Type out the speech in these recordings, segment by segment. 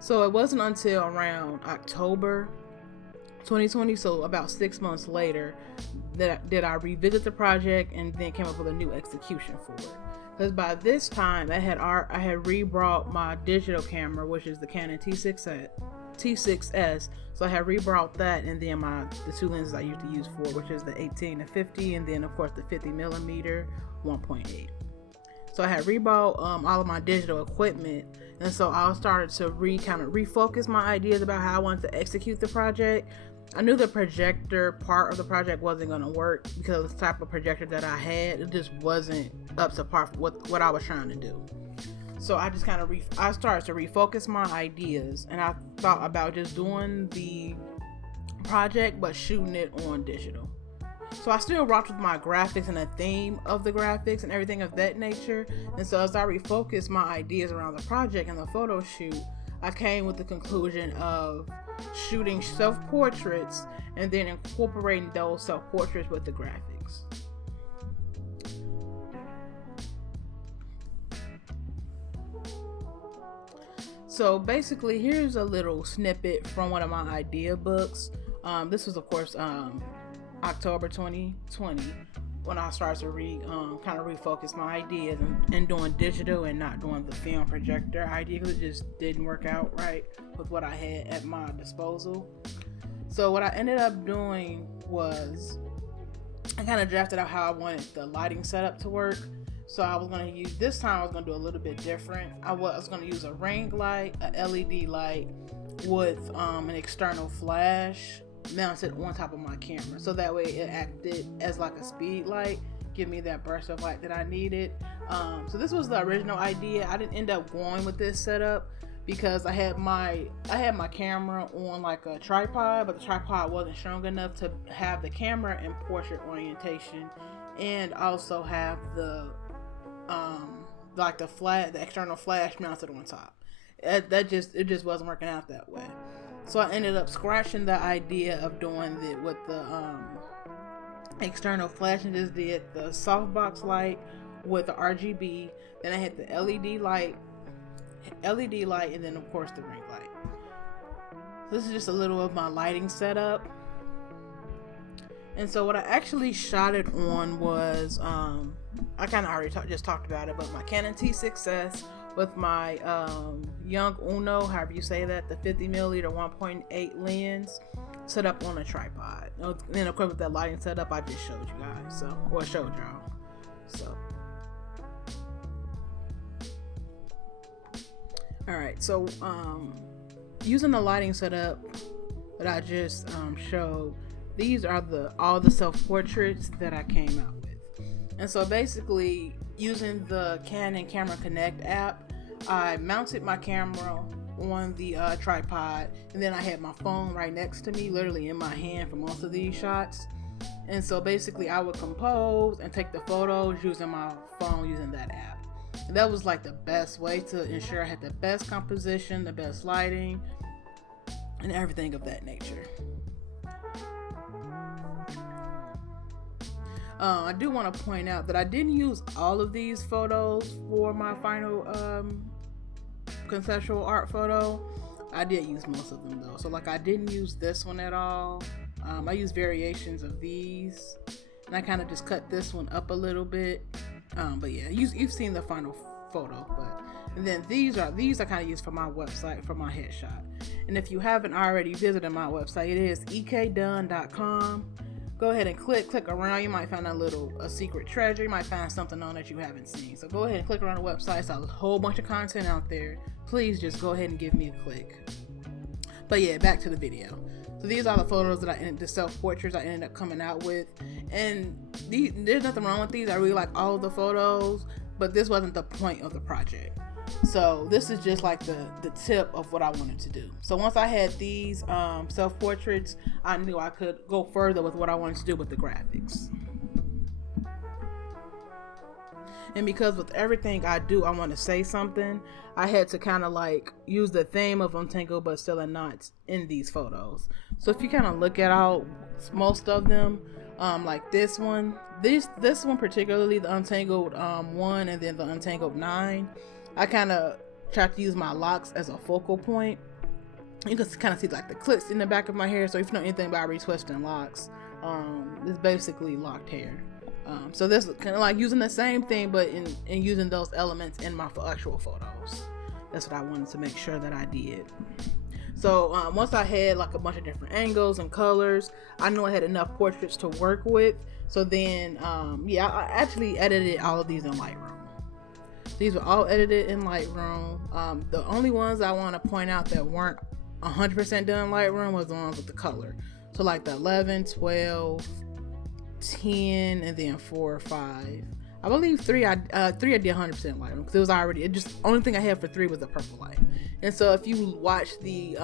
So it wasn't until around October 2020, so about 6 months later, that I revisit the project and then came up with a new execution for it. Because by this time, I had rebrought my digital camera, which is the Canon T6S. So I had rebrought that, and then the two lenses I used to use for, which is the 18 to 50, and then of course the 50 millimeter 1.8. So I had rebought all of my digital equipment, and so I started to refocus my ideas about how I wanted to execute the project. I knew the projector part of the project wasn't going to work because of the type of projector that I had. It just wasn't up to par with what I was trying to do. So I just I started to refocus my ideas, and I thought about just doing the project but shooting it on digital. So I still rocked with my graphics and the theme of the graphics and everything of that nature. And so as I refocused my ideas around the project and the photo shoot, I came with the conclusion of shooting self-portraits and then incorporating those self-portraits with the graphics. So basically, here's a little snippet from one of my idea books. This was, of course, October 2020, when I started to refocus my ideas and doing digital and not doing the film projector idea, because it just didn't work out right with what I had at my disposal. So what I ended up doing was I kind of drafted out how I wanted the lighting setup to work. So I was going to use, this time I was going to do a little bit different. I was going to use a ring light, a LED light with an external flash mounted on top of my camera, so that way it acted as like a speed light, give me that burst of light that I needed. So this was the original idea. I didn't end up going with this setup because I had my camera on like a tripod, but the tripod wasn't strong enough to have the camera in portrait orientation and also have the the external flash mounted on top. It just wasn't working out that way. So I ended up scratching the idea of doing it with the external flash and just did the softbox light with the RGB. Then I had the LED light, and then of course the ring light. This is just a little of my lighting setup. And so what I actually shot it on was, I kind of already just talked about it, but my Canon T6S with my Young Uno, however you say that, the 50 milliliter 1.8 lens set up on a tripod. And then of course with that lighting setup I just showed you guys, showed y'all. So alright, so using the lighting setup that I just showed, these are all the self-portraits that I came out with. And so basically, using the Canon Camera Connect app, I mounted my camera on the tripod, and then I had my phone right next to me, literally in my hand for most of these shots. And so basically I would compose and take the photos using my phone, using that app. And that was like the best way to ensure I had the best composition, the best lighting, and everything of that nature. I do want to point out that I didn't use all of these photos for my final conceptual art photo. I did use most of them though. So like I didn't use this one at all. I used variations of these, and I kind of just cut this one up a little bit. But yeah, you've seen the final photo. And then these I kind of use for my website for my headshot. And if you haven't already visited my website, it is ekdunn.com. Go ahead and click around. You might find a secret treasure. You might find something on that you haven't seen. So go ahead and click around the website. There's a whole bunch of content out there. Please just go ahead and give me a click. But yeah, back to the video. So these are the photos that the self-portraits I ended up coming out with. And there's nothing wrong with these. I really like all of the photos, but this wasn't the point of the project. So this is just like the tip of what I wanted to do. So once I had these self-portraits, I knew I could go further with what I wanted to do with the graphics. And because with everything I do, I want to say something, I had to kind of like use the theme of untangled but still in knots in these photos. So if you kind of look at most of them, like this one particularly, the untangled 1 and then the untangled 9, I kind of tried to use my locks as a focal point. You can kind of see like the clips in the back of my hair. So if you know anything about retwisting locks, it's basically locked hair. So this kind of like using the same thing, but in using those elements in my actual photos. That's what I wanted to make sure that I did. So once I had like a bunch of different angles and colors, I knew I had enough portraits to work with. So then, I actually edited all of these in Lightroom. These were all edited in Lightroom. The only ones I want to point out that weren't 100% done in Lightroom was the ones with the color. So like the 11, 12, 10, and then 4 or 5. I believe 3 I did 100% Lightroom because it was already, only thing I had for 3 was the purple light. And so if you watch the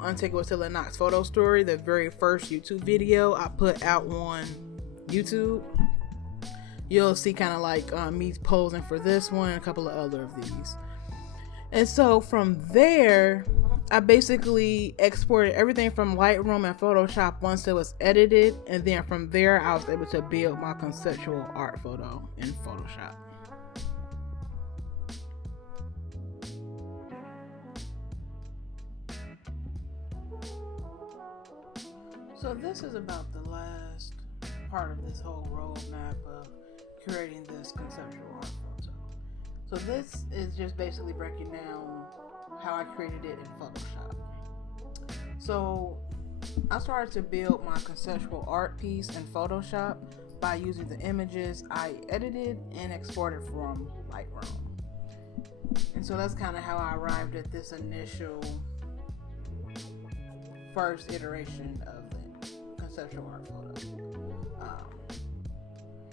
Untangled with Taylor Knox photo story, the very first YouTube video I put out on YouTube, you'll see kind of like me posing for this one and a couple of other of these. And so from there, I basically exported everything from Lightroom and Photoshop once it was edited, and then from there I was able to build my conceptual art photo in Photoshop. So this is about the last part of this whole roadmap of creating this conceptual art photo. So this is just basically breaking down how I created it in Photoshop. So I started to build my conceptual art piece in Photoshop by using the images I edited and exported from Lightroom. And so that's kind of how I arrived at this initial first iteration of the conceptual art photo.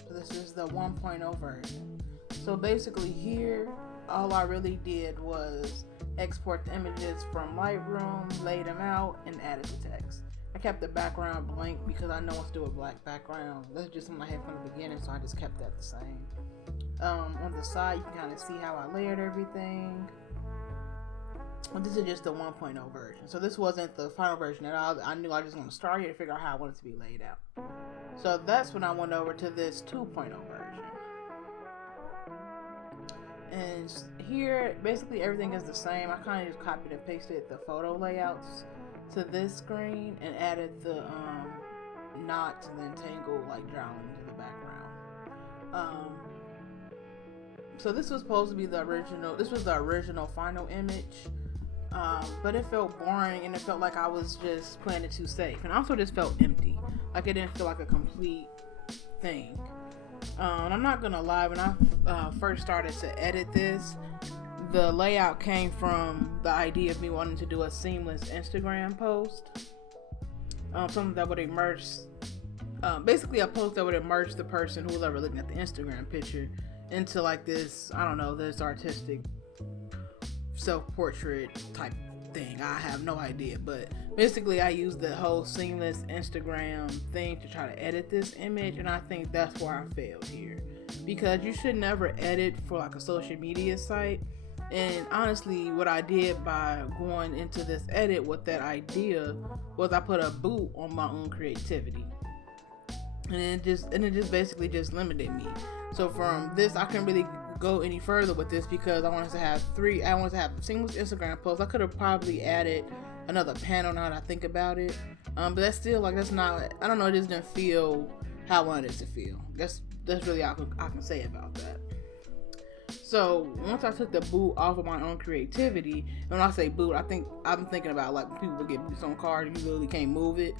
So this is the 1.0 version. So basically here, all I really did was export the images from Lightroom, laid them out, and added the text. I kept the background blank because I know what to do with black background. That's just something I had from the beginning, so I just kept that the same. On the side, you can kind of see how I layered everything. But this is just the 1.0 version. So this wasn't the final version at all. I knew I just want to start here to figure out how I want it to be laid out. So that's when I went over to this 2.0 version. And here, basically everything is the same. I kind of just copied and pasted the photo layouts to this screen and added the knots and then tangled like drawing to the background. So this was supposed to be the original. This was the original final image, but it felt boring and it felt like I was just playing it too safe, and also just felt empty. Like it didn't feel like a complete thing. And I'm not gonna lie, when I first started to edit this, the layout came from the idea of me wanting to do a seamless Instagram post. Something that would immerse, basically a post that would immerse the person who was ever looking at the Instagram picture into like this, I don't know, this artistic self-portrait type thing. I have no idea, but basically I used the whole seamless Instagram thing to try to edit this image, and I think that's where I failed here, because you should never edit for like a social media site. And honestly, what I did by going into this edit with that idea was I put a boot on my own creativity, and it just basically just limited me. So from this, I couldn't really go any further with this because I wanted to have a seamless Instagram post. I could have probably added another panel now that I think about it, but that's still like, that's not, I don't know, it just didn't feel how I wanted it to feel. That's really all I can say about that. So once I took the boot off of my own creativity, and when I say boot, I'm thinking about like when people get boots on cars, you literally can't move it.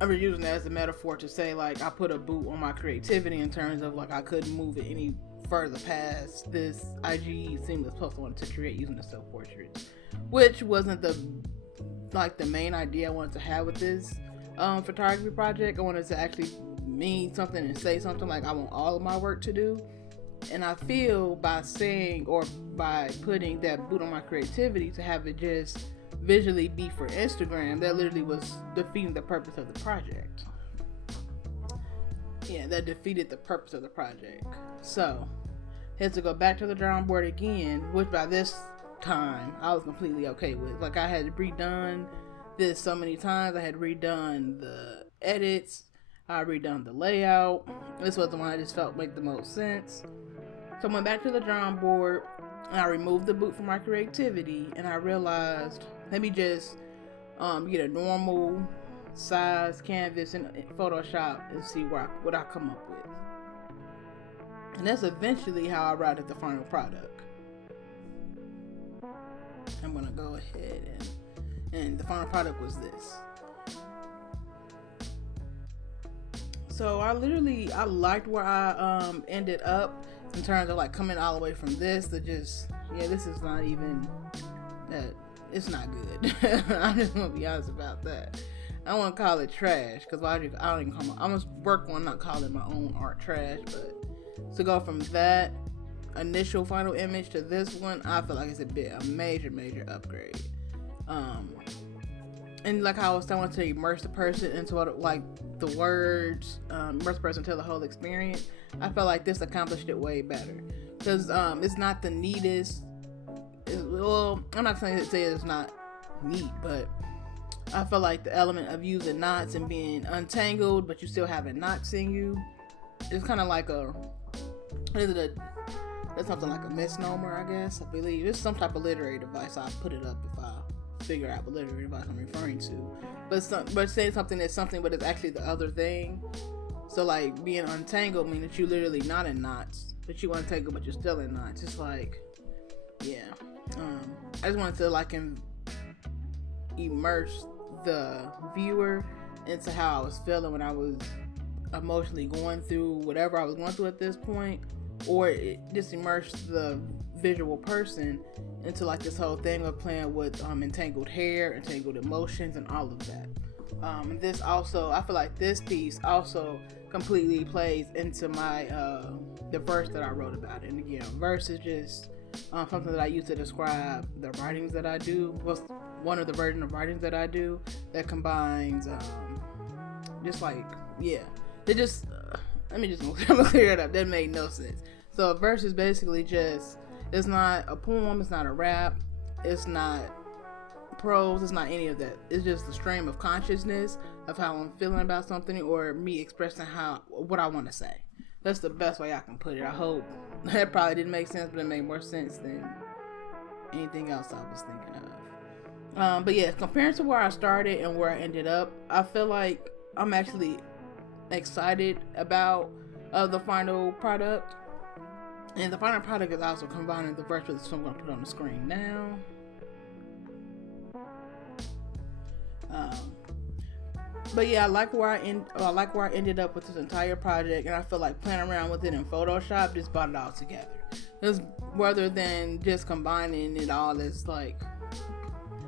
I'm just using that as a metaphor to say like I put a boot on my creativity in terms of like I couldn't move it any further past this IG seamless post I wanted to create using the self-portrait, which wasn't the main idea I wanted to have with this photography project. I wanted to actually mean something and say something, like I want all of my work to do. And I feel by saying or by putting that boot on my creativity to have it just visually be for Instagram, that literally was defeating the purpose of the project. Yeah, that defeated the purpose of the project. So, had to go back to the drawing board again, which by this time I was completely okay with. Like I had redone this so many times. I had redone the edits, I redone the layout. This was the one I just felt made the most sense. So I went back to the drawing board, and I removed the boot from my creativity, and I realized, let me just get a normal size canvas in Photoshop and see what I come up with. And that's eventually how I arrived at the final product. I'm gonna go ahead and the final product was this. So I liked where I ended up in terms of like coming all the way from this to just, this is not even that. It's not good. I'm just gonna be honest about that. I don't want to call it trash because I don't even call I'm gonna work on not calling my own art trash. But to go from that initial final image to this one, I feel like it's a major upgrade. And like how I was telling, to immerse the person into what, like the words, immerse the person into the whole experience. I felt like this accomplished it way better because it's not the neatest. Well, I'm not saying it's not neat, but I feel like the element of using knots and being untangled, but you still having knots in you, it's kind of like that's something like a misnomer, I guess. I believe it's some type of literary device. I'll put it up if I figure out what literary device I'm referring to. But saying something that's something, but it's actually the other thing. So like being untangled means that you literally not in knots, but you untangled, but you're still in knots. It's like, yeah. I just wanted to like immerse the viewer into how I was feeling when I was emotionally going through whatever I was going through at this point, or just immerse the visual person into like this whole thing of playing with entangled hair, entangled emotions, and all of that. And this also, I feel like this piece also completely plays into my the verse that I wrote about it. And again, verse is just something that I use to describe the writings that I do. Well, one of the version of writings that I do that combines just like, they just let me just clear it up. That made no sense. So a verse is basically just, it's not a poem, it's not a rap, it's not prose, it's not any of that. It's just a stream of consciousness of how I'm feeling about something, or me expressing what I want to say. That's the best way I can put it. I hope that probably didn't make sense, but it made more sense than anything else I was thinking of. But yeah, compared to where I started and where I ended up, I feel like I'm actually excited about the final product. And the final product is also combining the verse with, so I'm going to put on the screen now. But yeah, I like where I ended up with this entire project, and I feel like playing around with it in Photoshop just brought it all together. It's rather than just combining it all as like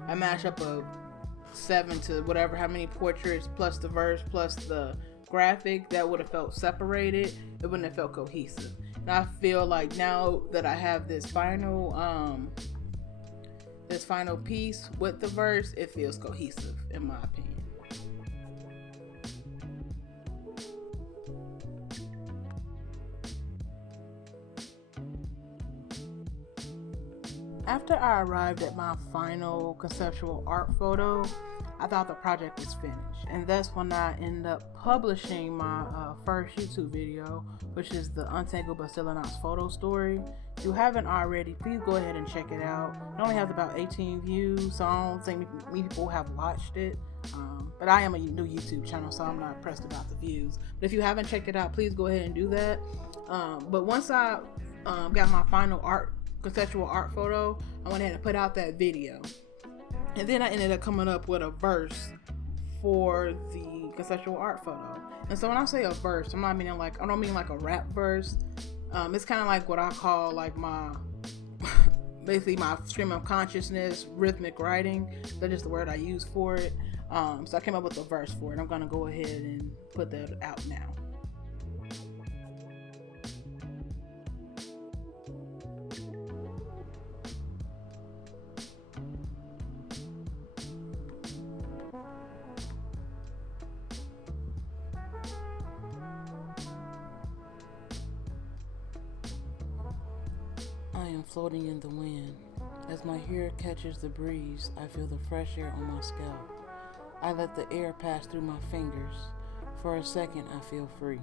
a mashup of 7 to whatever, how many portraits plus the verse plus the graphic, that would have felt separated. It wouldn't have felt cohesive. And I feel like now that I have this final piece with the verse, it feels cohesive in my opinion. After I arrived at my final conceptual art photo, I thought the project was finished, and that's when I ended up publishing my first YouTube video, which is the Untangled but Still Not Photo Story. If you haven't already, please go ahead and check it out. It only has about 18 views, so I don't think many people have watched it. But I am a new YouTube channel, so I'm not pressed about the views. But if you haven't checked it out, please go ahead and do that. But once I got my final conceptual art photo, I went ahead and put out that video. And then I ended up coming up with a verse for the conceptual art photo. And so when I say a verse, I don't mean like a rap verse. It's kind of like what I call like my basically my stream of consciousness, rhythmic writing. That's just the word I use for it. So I came up with a verse for it. I'm gonna go ahead and put that out now. I am floating in the wind. As my hair catches the breeze, I feel the fresh air on my scalp. I let the air pass through my fingers. For a second, I feel free.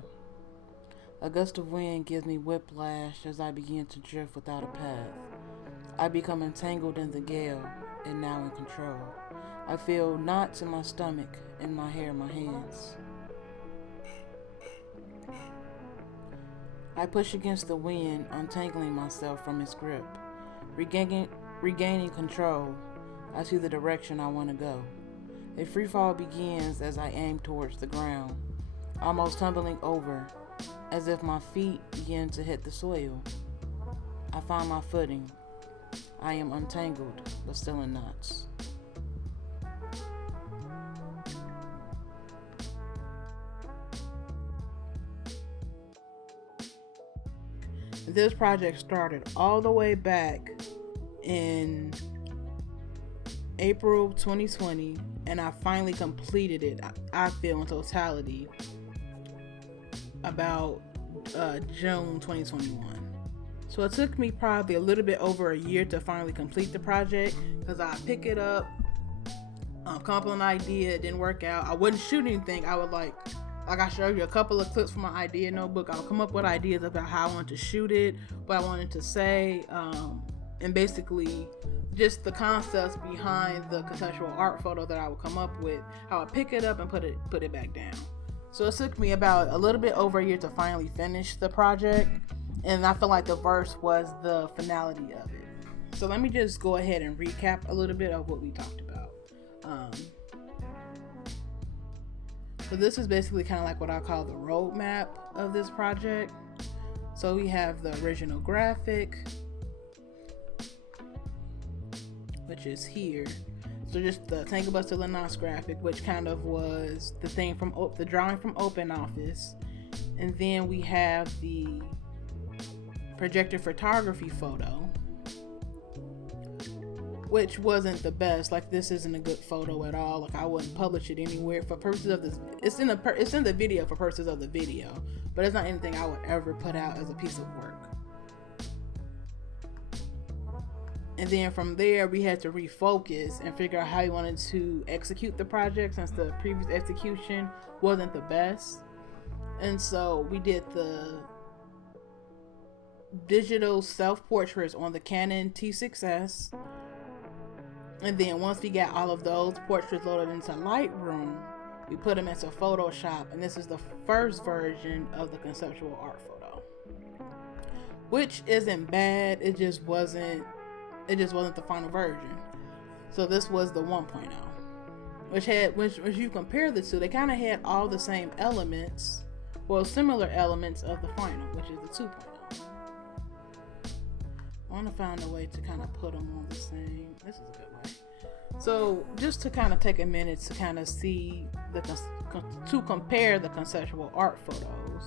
A gust of wind gives me whiplash as I begin to drift without a path. I become entangled in the gale and now in control. I feel knots in my stomach and my hair in my hands. I push against the wind, untangling myself from its grip. Regaining control, I see the direction I want to go. A free fall begins as I aim towards the ground, almost tumbling over, as if my feet begin to hit the soil. I find my footing. I am untangled, but still in knots. This project started all the way back in April 2020, and I finally completed it, I feel, in totality about June 2021. So it took me probably a little bit over a year to finally complete the project, because I pick it up, come up with an idea, it didn't work out. I wouldn't shoot anything. I would like I showed you a couple of clips from my idea notebook. I would come up with ideas about how I wanted to shoot it, what I wanted to say, and basically just the concepts behind the conceptual art photo that I would come up with. I would pick it up and put it back down. So it took me about a little bit over a year to finally finish the project, and I feel like the verse was the finality of it. So let me just go ahead and recap a little bit of what we talked about. So this is basically kind of like what I call the roadmap of this project. So we have the original graphic, which is here. So just the Tangle Buster Lennox graphic, which kind of was the thing from the drawing from Open Office. And then we have the projector photography photo, which wasn't the best. Like, this isn't a good photo at all. Like, I wouldn't publish it anywhere for purposes of this. It's in the video for purposes of the video, but it's not anything I would ever put out as a piece of work. And then from there, we had to refocus and figure out how we wanted to execute the project, since the previous execution wasn't the best. And so we did the digital self-portraits on the Canon T6S. And then once we got all of those portraits loaded into Lightroom, we put them into Photoshop, and this is the first version of the conceptual art photo, which isn't bad. It just wasn't the final version. So this was the 1.0, which you compare the two, they kind of had all the same elements, well, similar elements of the final, which is the 2.0. I want to find a way to kind of put them on the same. This is a good way. So just to kind of take a minute to kind of see to compare the conceptual art photos.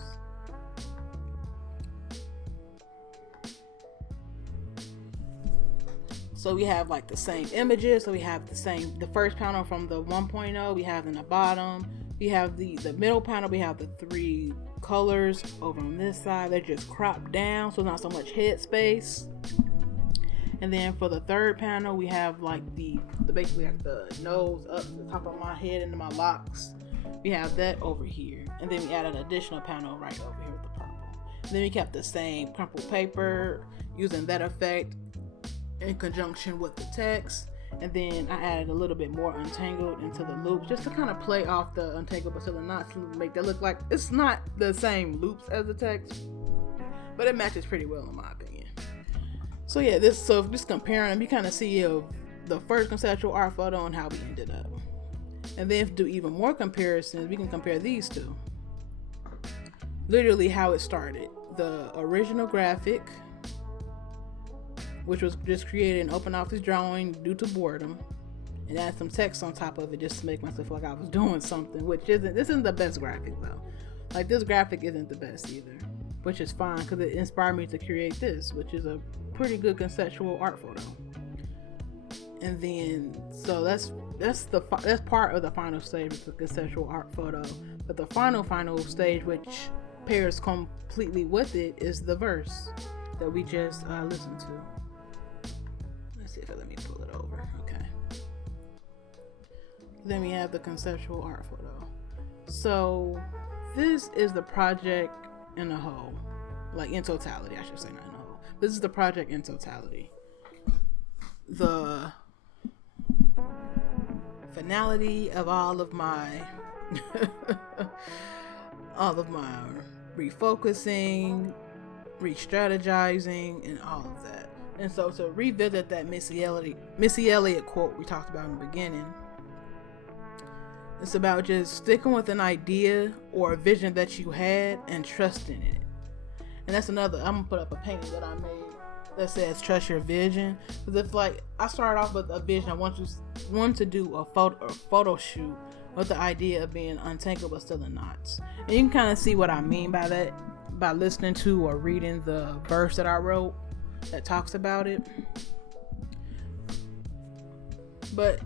So we have like the same images. So we have the first panel from the 1.0 we have in the bottom. We have the middle panel, we have the three colors over on this side. They're just cropped down, so not so much head space. And then for the third panel, we have like the basically like the nose up to the top of my head into my locks. We have that over here. And then we added an additional panel right over here with the purple. And then we kept the same crumpled paper, using that effect in conjunction with the text. And then I added a little bit more untangled into the loops, just to kind of play off the untangled but still not to make that look like it's not the same loops as the text, but it matches pretty well in my opinion. So yeah, just comparing them, you kind of see the first conceptual art photo and how we ended up. And then to do even more comparisons, we can compare these two. Literally how it started. The original graphic, which was just created in Open Office drawing due to boredom, and add some text on top of it just to make myself feel like I was doing something, this isn't the best graphic though. Like, this graphic isn't the best either, which is fine because it inspired me to create this, which is a pretty good conceptual art photo. And then so that's part of the final stage with the conceptual art photo. But the final stage, which pairs completely with it, is the verse that we just listened to. Let's see if it let me pull it over. Okay. Then we have the conceptual art photo. So this is the project in a whole, like in totality, I should say, not in a whole. This is the project in totality. the finality of all of my refocusing, re-strategizing, and all of that. And so to revisit that Missy Elliott quote we talked about in the beginning, it's about just sticking with an idea or a vision that you had and trusting in it. And that's another, I'm gonna put up a painting that I made that says trust your vision. Because if like I started off with a vision, I wanted to do a photo shoot with the idea of being untangled but still in knots. And you can kind of see what I mean by that by listening to or reading the verse that I wrote that talks about it. But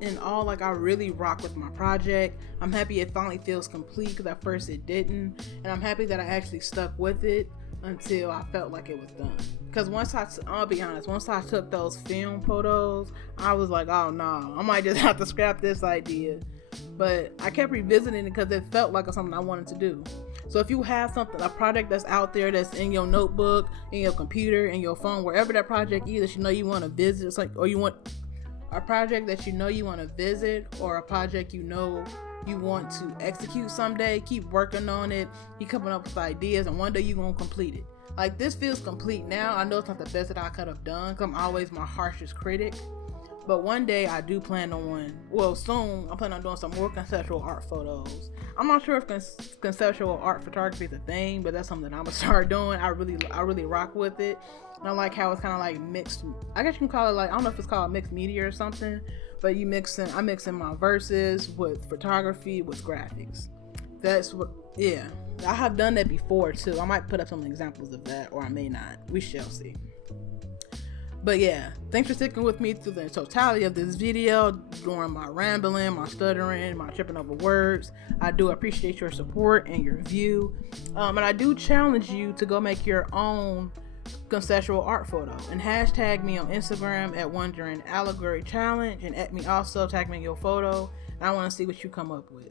in all, like, I really rock with my project. I'm happy it finally feels complete, because at first it didn't, and I'm happy that I actually stuck with it until I felt like it was done. Because I'll be honest, once I took those film photos, I was like, oh no, I might just have to scrap this idea. But I kept revisiting it because it felt like something I wanted to do. So if you have a project that's out there, that's in your notebook, in your computer, in your phone, wherever that project is that you know you want to visit, it's like, or you want a project that you know you want to visit, or a project you know you want to execute someday, keep working on it, keep coming up with ideas, and one day you're going to complete it. Like, this feels complete now. I know it's not the best that I could have done, because I'm always my harshest critic. But one day I do plan on, soon, I'm planning on doing some more conceptual art photos. I'm not sure if conceptual art photography is a thing, but that's something I'm gonna start doing. I really rock with it. And I like how it's kind of like mixed. I guess you can call it, like, I don't know if it's called mixed media or something, but I'm mixing my verses with photography with graphics. That's what, yeah. I have done that before too. I might put up some examples of that, or I may not. We shall see. But yeah, thanks for sticking with me through the totality of this video, during my rambling, my stuttering, my tripping over words. I do appreciate your support and your view. And I do challenge you to go make your own conceptual art photo, and hashtag me on Instagram at Wondering Allegory Challenge, and at me also, tag me in your photo, and I want to see what you come up with.